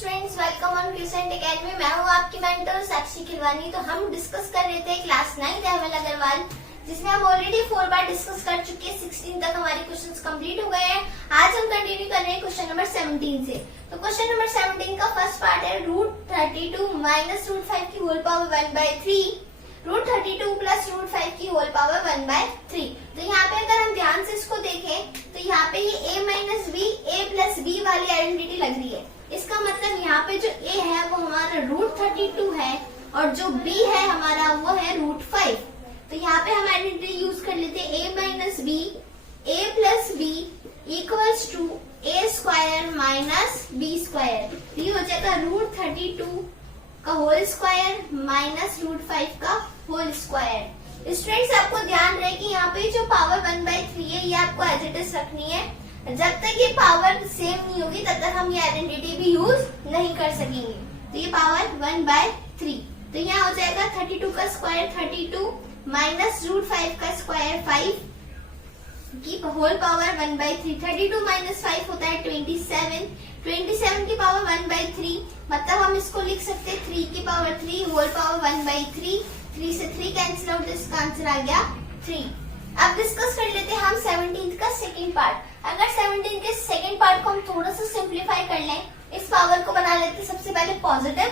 Students, welcome on quotient academy. मैं हूँ आपकी मेंटर साक्षी खिलवानी। तो हम डिस्कस कर रहे थे क्लास 9 एमएल अग्रवाल, जिसमें हम ऑलरेडी 4 बार डिस्कस कर चुके हैं। 16 तक हमारे क्वेश्चंस कंप्लीट हो गए हैं। आज हम कंटिन्यू कर रहे हैं क्वेश्चन नंबर 17 से। तो क्वेश्चन नंबर 17 का फर्स्ट पार्ट है √32 माइनस √5 की होल पावर 1/3, √32 प्लस √5 की होल पावर 1/3। तो यहाँ पे अगर हम ध्यान से इसको देखें तो यहाँ पे ये a minus B a plus B वाली आइडेंटिटी लग रही है। इसका मतलब यहाँ पे जो a है वो हमारा √32 है और जो b है हमारा वो है √5। तो यहाँ पे हम आइडेंटिटी यूज कर लेते हैं a minus B a plus B equals to a square minus b square. ये हो जाएगा √32 का होल स्क्वायर माइनस √5 का होल स्क्वायर। स्टूडेंट्स, आपको ध्यान रहे कि यहाँ पे जो पावर 1/3 है ये आपको एज इट इज रखनी है। जब तक ये पावर सेम नहीं होगी तब तक हम ये आइडेंटिटी भी यूज नहीं कर सकेंगे। तो ये पावर 1/3, तो यहाँ हो जाएगा 32 का स्क्वायर 32 माइनस √5 का स्क्वायर 5 की होल पावर 1/3। 32 माइनस 5 होता है 27, 27 की पावर 1/3, मतलब हम इसको लिख सकते हैं 3 की पावर 3 होल पावर 1/3। 3 से 3 कैंसिल आउट, इसका आंसर आ गया 3। अब डिस्कस कर लेते हैं हम 17 का सेकंड पार्ट। अगर 17 के सेकंड पार्ट को हम थोड़ा सा सिंप्लीफाई कर लें, इस पावर को बना लेते हैं सबसे पहले पॉजिटिव।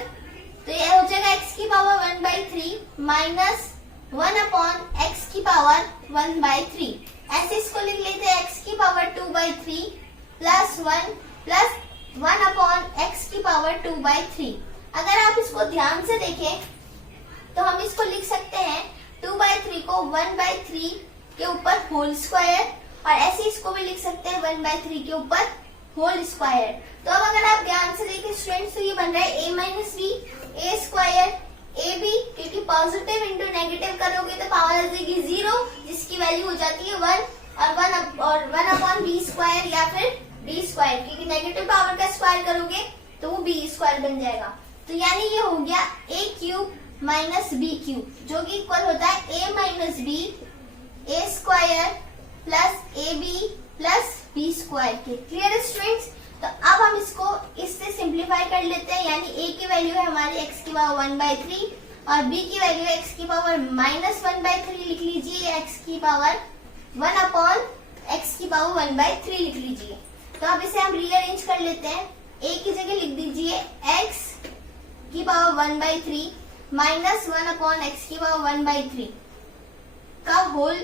तो ये हो जाएगा x की पावर 1/3 माइनस 1/x की पावर 1/3। ऐसे इसको लिख लेते हैं x की पावर 2/3 प्लस 1 प्लस 1/x की पावर 2/3। अगर आप इसको ध्यान से देखें तो हम इसको लिख सकते हैं 2/3 को 1/3 के ऊपर होल स्क्वायर, और ऐसे इसको भी लिख सकते हैं 1/3 के ऊपर होल स्क्वायर। तो अब अगर आप ध्यान से देखें स्टूडेंट्स, तो ये बन रहा है a minus B a square ab, क्योंकि पॉजिटिव इंटू नेगेटिव करोगे तो पावर आ जाएगी 0, जिसकी वैल्यू हो जाती है 1 और 1/b स्क्वायर या फिर b स्क्वायर, क्योंकि नेगेटिव पावर का स्क्वायर करोगे तो वो b स्क्वायर बन जाएगा। तो यानी ये हो गया a cube minus b cube, जो कि इक्वल होता है a minus B a square plus a b plus b square के। Clear students? तो अब हम इसको इससे सिंप्लीफाई कर लेते हैं, यानी a की वैल्यू है हमारी x की पावर 1/3 और b की वैल्यू है x की पावर माइनस 1/3 लिख लीजिए, x की पावर 1/x की पावर 1/3 लिख लीजिए। तो अब इसे हम रीअरेंज कर लेते हैं। a की जगह लिख दीजिए x की पावर 1/3 माइनस 1/x की पावर 1/3 का होल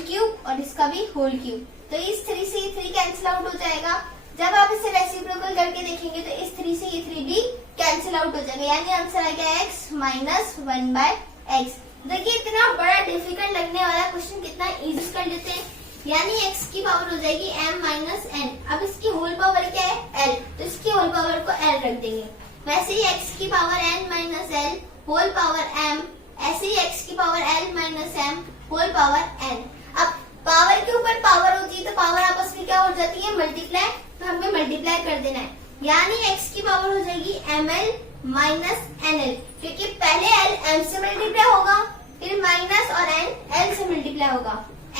क्यूब, और इसका भी होल क्यूब। तो इस 3 से ये 3 कैंसिल आउट हो जाएगा। जब आप इसे रेसिप्रोकल करके देखेंगे तो इस 3 से ये 3 भी कैंसिल आउट हो जाएगा, यानी आंसर आ गया x माइनस 1/x। देखिए इतना बड़ा डिफिकल्ट लगने वाला क्वेश्चन कितना इजी कर लेते हैं। यानी x की पावर हो जाएगी m माइनस n। अब इसकी होल पावर क्या है l, तो इसकी होल पावर को l रख देंगे। वैसे ही x की power n minus l whole power m, ऐसे ही x की power l minus m whole power n। अब पावर के ऊपर पावर होती है तो पावर आपस में क्या हो जाती है, मल्टीप्लाई। तो हमें मल्टीप्लाई कर देना है, यानी x की पावर हो जाएगी ml माइनस nl, क्योंकि पहले l m से मल्टीप्लाई होगा, फिर माइनस और n l से मल्टीप्लाई होगा।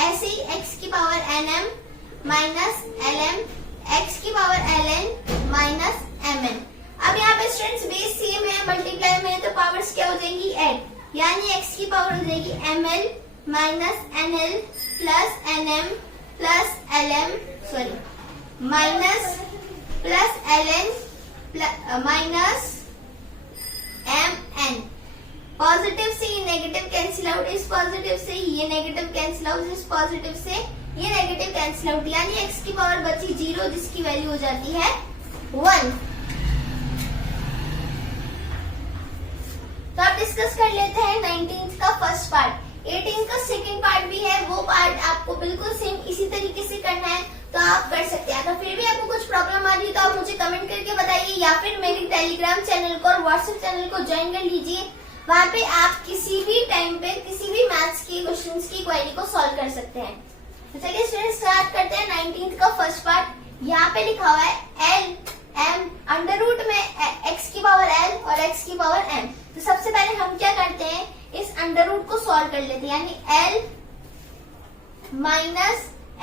ऐसे ही x की power nm minus lm, x की पावर ln माइनस mn। अब यहाँ पे स्टूडेंट्स बेस सेम है, मल्टीप्लाई में, तो पावर्स क्या हो जाएंगी ऐड, यानी x की पावर हो जाएगी ml minus nl plus nm plus lm minus plus ln minus mn। Positive से ये नेगेटिव कैंसिल आउट, इस पॉजिटिव से ये नेगेटिव कैंसिल आउट, इस पॉजिटिव से ये नेगेटिव कैंसिल आउट, यानी x की पावर बची 0, जिसकी वैल्यू हो जाती है 1। तो अब डिस्कस कर लेते हैं 19th का फर्स्ट पार्ट। 18th का सेकंड पार्ट भी है, वो पार्ट आपको बिल्कुल सेम इसी तरीके से करना है, तो आप कर सकते हैं। अगर फिर भी आपको कुछ प्रॉब्लम आ रही है तो आप मुझे कमेंट करके बताइए, या फिर मेरी टेलीग्राम चैनल को और व्हाट्सएप चैनल को ज्वाइन कर लीजिए। वहाँ पे आप किसी भी टाइम पे किसी भी मैथ्स की क्वेश्चंस की क्वेरी को सॉल्व कर सकते हैं। तो चलिए स्टूडेंट्स स्टार्ट करते हैं 19th का फर्स्ट पार्ट। यहाँ पे लिखा हुआ है l m अंडर रूट में x की पावर l और x की पावर m। तो सबसे पहले हम क्या करते हैं, इस अंडर रूट को सॉल्व कर लेते हैं, यानी l माइनस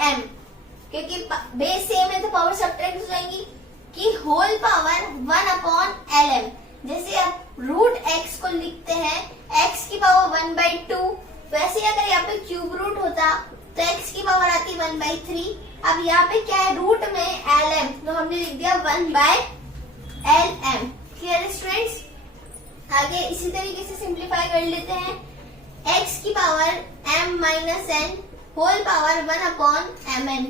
m, क्योंकि बेस सेम है तो पावर सब्ट्रैक्ट हो जाएंगी, कि होल पावर 1/lm। जैसे आप रूट x को लिखते हैं x की पावर 1/2, वैसे अगर यहाँ पे क्यूब रूट होता तो x की पावर आती 1/3। अब यहाँ पे क्या है, रूट में lm, तो हमने लिख दिया 1/lm। Clear students? आगे इसी तरीके से सिंप्लीफाई कर लेते हैं। x की power m minus n whole power 1/mn,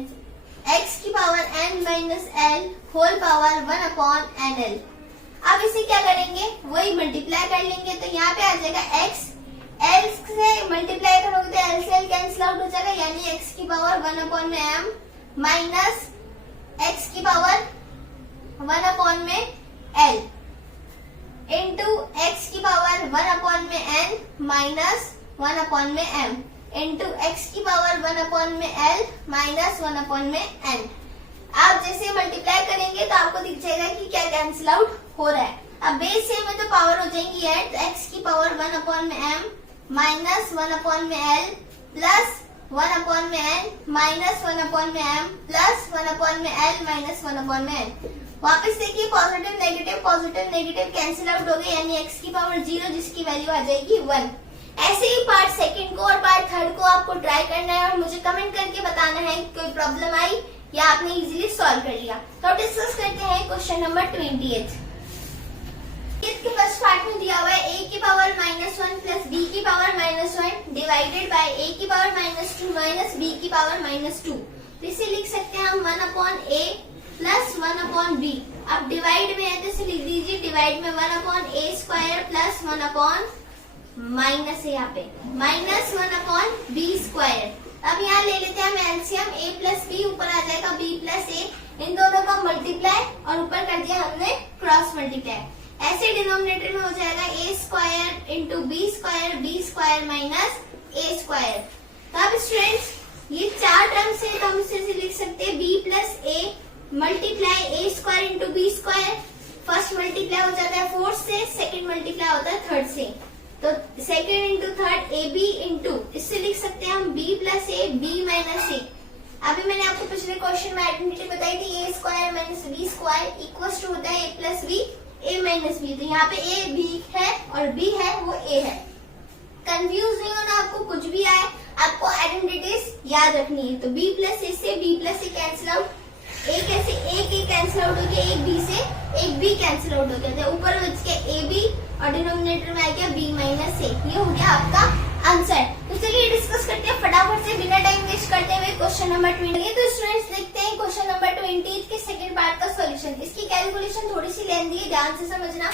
x की power n minus l whole power 1/nl। अब इसे क्या करेंगे, वही मल्टीप्लाई कर लेंगे, तो यहाँ पे आ जाएगा x, l से मल्टीप्लाई करोगे तो l से l कैंसिल आउट हो जाएगा, यानी x की पावर 1/m माइनस x की पावर 1/l इंटू x की power 1/n minus 1/m into x की पावर 1/l माइनस 1/n। आप जैसे मल्टीप्लाई करेंगे तो आपको दिख जाएगा कि क्या कैंसिल आउट हो रहा है। अब बेस सेम है तो पावर हो जाएंगी ऐड, तो x की power 1/m minus 1/l plus 1/n minus 1/m plus 1/l minus 1/n। वापस देखिए, पॉजिटिव नेगेटिव कैंसिल आउट हो गए, यानी x की पावर 0 जिसकी वैल्यू आ जाएगी 1। ऐसे ही पार्ट सेकंड को और पार्ट थर्ड को आपको ट्राई करना है और मुझे कमेंट करके बताना है कोई प्रॉब्लम आई या आपने इजीली सॉल्व कर लिया। तो अब डिस्कस करते हैं क्वेश्चन नंबर 28। इसके फर्स्ट पार्ट में दिया हुआ है a की पावर -1 प्लस b की पावर -1 डिवाइडेड बाय a की पावर -2 माइनस b की पावर -2। तो इसे लिख सकते हैं हम 1/a प्लस 1/b। अब डिवाइड में है तो इसे लिख दीजिए डिवाइड में 1/a² प्लस 1/ माइनस है यहाँ पे माइनस 1/b²। अब यहाँ ले लेते हैं हम एलसीएम, a प्लस बी ऊपर आ जाएगा b प्लस a, इन दोनों का मल्टीप्लाई और ऊपर कर दिया हमने क्रॉस मल्टीप्लाई। ऐसे डिनोमिनेटर में हो जाएगा a² into b² minus a²। तो अब स्टूडेंट्स ये चार टर्म्स है तो हम इसे लिख सकते हैं b plus a multiply a² into b²। First multiply हो जाता है फोर्थ से, सेकेंड मल्टीप्लाई होता है थर्ड से, तो second into third A B into, इससे लिख सकते हैं हम b plus A b minus A. अभी मैंने आपको पिछले क्वेश्चन में आइडेंटिटी बताई थी a² minus b² equals to होता है a plus b a minus b। तो यहाँ पे a b है और b है वो a है। कंफ्यूज नहीं होना, आपको कुछ भी आए आपको आइडेंटिटीज याद रखनी है। तो b प्लस ए से b प्लस ए कैंसिल आउट, एक ऐसे एक कैंसिल आउट हो गया, एक b से एक b कैंसिल आउट हो गया, तो ऊपर बच गया a b और डिनोमिनेटर में आ गया b माइनस ए। ये हो गया आपका आंसर। तो चलिए डिस्कस करते हैं फटाफट से बिना टाइम वेस्ट करते हुए क्वेश्चन नंबर 20। तो स्टूडेंट्स देखते हैं क्वेश्चन नंबर 28 के सेकंड पार्ट का सॉल्यूशन। इसकी कैलकुलेशन थोड़ी सी लेंदी है, ध्यान से समझना।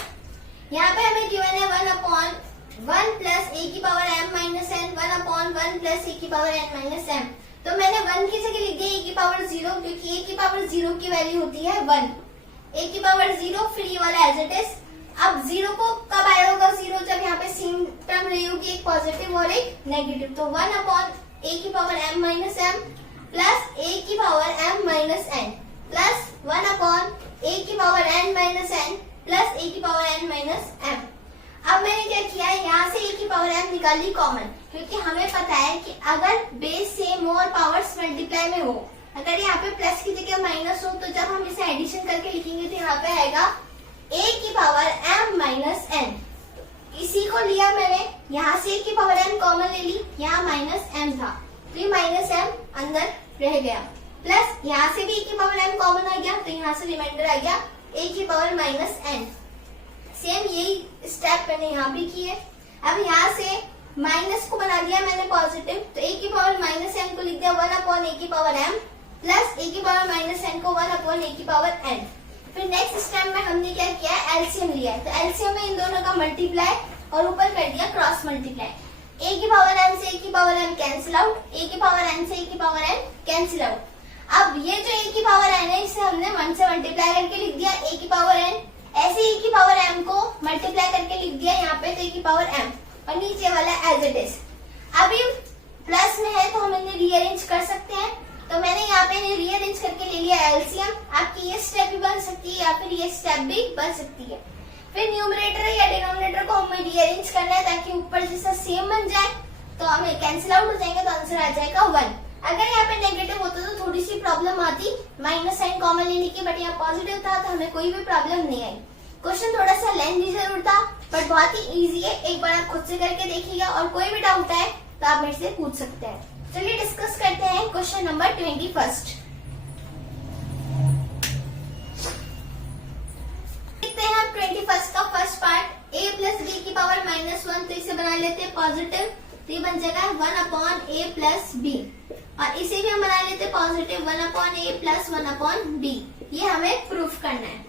यहाँ पे हमें गिवन है 1/1 प्लस a की power m minus n 1/1 plus a की पावर n माइनस m। तो मैंने 1 की जगह लिख दिया a की पावर 0, क्योंकि a की पावर 0 की वैल्यू होती है 1। a की पावर 0 फिर ये वाला एज इट इज। अब 0 को कब आया होगा 0, जब यहाँ पे सेम टर्म रही होगी, एक पॉजिटिव और एक नेगेटिव। तो 1/a की power m minus m plus a की power m minus n plus 1/a की power n minus n plus a की पावर n माइनस m। अब मैंने क्या किया है, यहाँ से a की पावर m निकाली कॉमन, क्योंकि हमें पता है कि अगर बेस सेम हो और पावर्स मल्टीप्लाई में हो, अगर यहाँ पे प्लस की जगह माइनस हो, तो जब हम इसे एडिशन करके लिखेंगे तो यहाँ पे आएगा a की पावर m माइनस n। इसी को लिया मैंने, यहाँ से a की पावर m कॉमन ले ली, यहाँ माइनस m था तो ये माइनस m अंदर रह गया, प्लस यहाँ से भी a की पावर m कॉमन आ गया, तो यहाँ से रिमाइंडर आ गया a की पावर माइनस n। सेम यही स्टेप मैंने यहाँ भी की है। अब यहाँ से माइनस को बना दिया मैंने पॉजिटिव, तो a की पावर माइनस m को लिख दिया 1/a की पावर m प्लस a की पावर माइनस n को 1/a की पावर n। फिर नेक्स्ट स्टेप में हमने क्या किया है, एलसीएम लिया है, तो एलसीएम में इन दोनों का मल्टीप्लाई और ऊपर कर दिया क्रॉस मल्टीप्लाई। a की पावर m से a की power m cancel out, a की पावर n से a की पावर n कैंसिल आउट। अब ये जो a की पावर n है इसे हमने 1 से मल्टीप्लाई करके लिख दिया a की पावर n, ऐसे a की पावर m को मल्टीप्लाई करके लिख दिया यहाँ पे, तो a की पावर m और नीचे वाला एज इट इज। अभी प्लस में है तो हम इन्हें रीअरेंज कर सकते हैं, तो मैंने यहाँ पे इन्हें रीअरेंज करके ले लिया एलसीएम। आपकी ये स्टेप भी बन सकती है या फिर ये स्टेप भी बन सकती है। फिर न्यूमरेटर या डिनोमिनेटर को हमें रीअरेंज करना है ताकि ऊपर जैसा सेम बन जाए, तो हमें कैंसिल आउट हो जाएंगे, तो आंसर आ जाएगा 1। अगर यहाँ पे नेगेटिव होता तो थोड़ी सी प्रॉब्लम आती माइनस साइन कॉमन लेने की, बट यहाँ पॉजिटिव था तो हमें कोई भी प्रॉब्लम नहीं आई। क्वेश्चन थोड़ा सा लेंथी जरूर था बट बहुत ही इजी है। एक बार आप खुद से करके देखिएगा और कोई भी डाउट है तो आप मेरे से पूछ सकते हैं। चलिए डिस्कस करते हैं क्वेश्चन नंबर 21। देखते हैं हम 21 का first part. a plus b की पावर -1, तो इसे बना लेते हैं पॉजिटिव, तो ये बन जाएगा 1/a प्लस बी। और इसे भी हम बना लेते हैं पॉजिटिव 1/a प्लस 1/b। ये हमें प्रूफ करना है।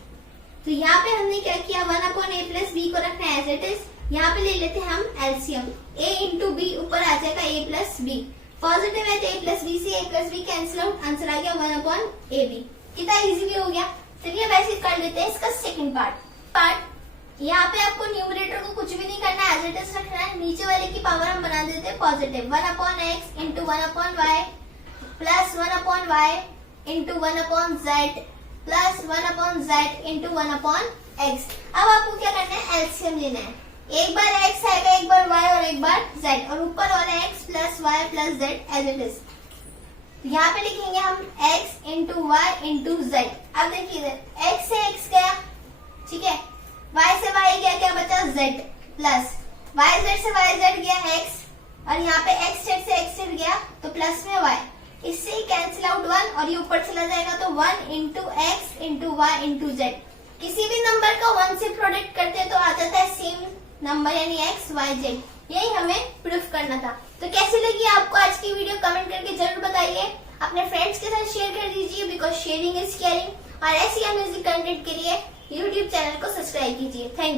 तो यहाँ पे हमने क्या किया, 1/a प्लस b को रखना है एज इट इज। यहाँ पे ले लेते हैं हम एलसीएम, a इंटू बी ऊपर आ जाएगा a प्लस बी। पॉजिटिव है तो a प्लस बी से a plus b cancel out, answer आ गया 1/ab। कितना इजी भी हो गया। चलिए वैसे कर लेते हैं इसका सेकंड पार्ट। यहाँ पे आपको न्यूमरेटर को कुछ भी नहीं करना है, एज इट इज रखना है। नीचे वाले की पावर हम बना देते हैं positive 1/x into 1/y plus 1/y into 1/z plus 1/z into 1/x। अब आपको क्या करना है, एलसीएम लेना है। एक बार x आएगा, एक बार y और एक बार z, और ऊपर वाला x plus y plus z as it is. यहाँ पे लिखेंगे हम x into y into z। अब देखिए इधर x से x गया, ठीक है, y से y गया, क्या बचा z प्लस yz से yz गया x, और यहाँ पे xz से xz गया तो प्लस में y। इससे ही कैंसिल आउट 1 और ये ऊपर चला जाएगा तो 1 into X into Y into Z. किसी भी नंबर का 1 से प्रोडक्ट करते हैं तो आ जाता है सेम नंबर यानी एक्स वाई जेड। यही हमें प्रूफ करना था। तो कैसी लगी आपको आज की वीडियो कमेंट करके जरूर बताइए। अपने फ्रेंड्स के साथ शेयर कर दीजिए बिकॉज शेयरिंग इज केयरिंग। और ऐसी अमेजिंग कंटेंट के लिए यूट्यूब चैनल को सब्सक्राइब कीजिए। Thank you.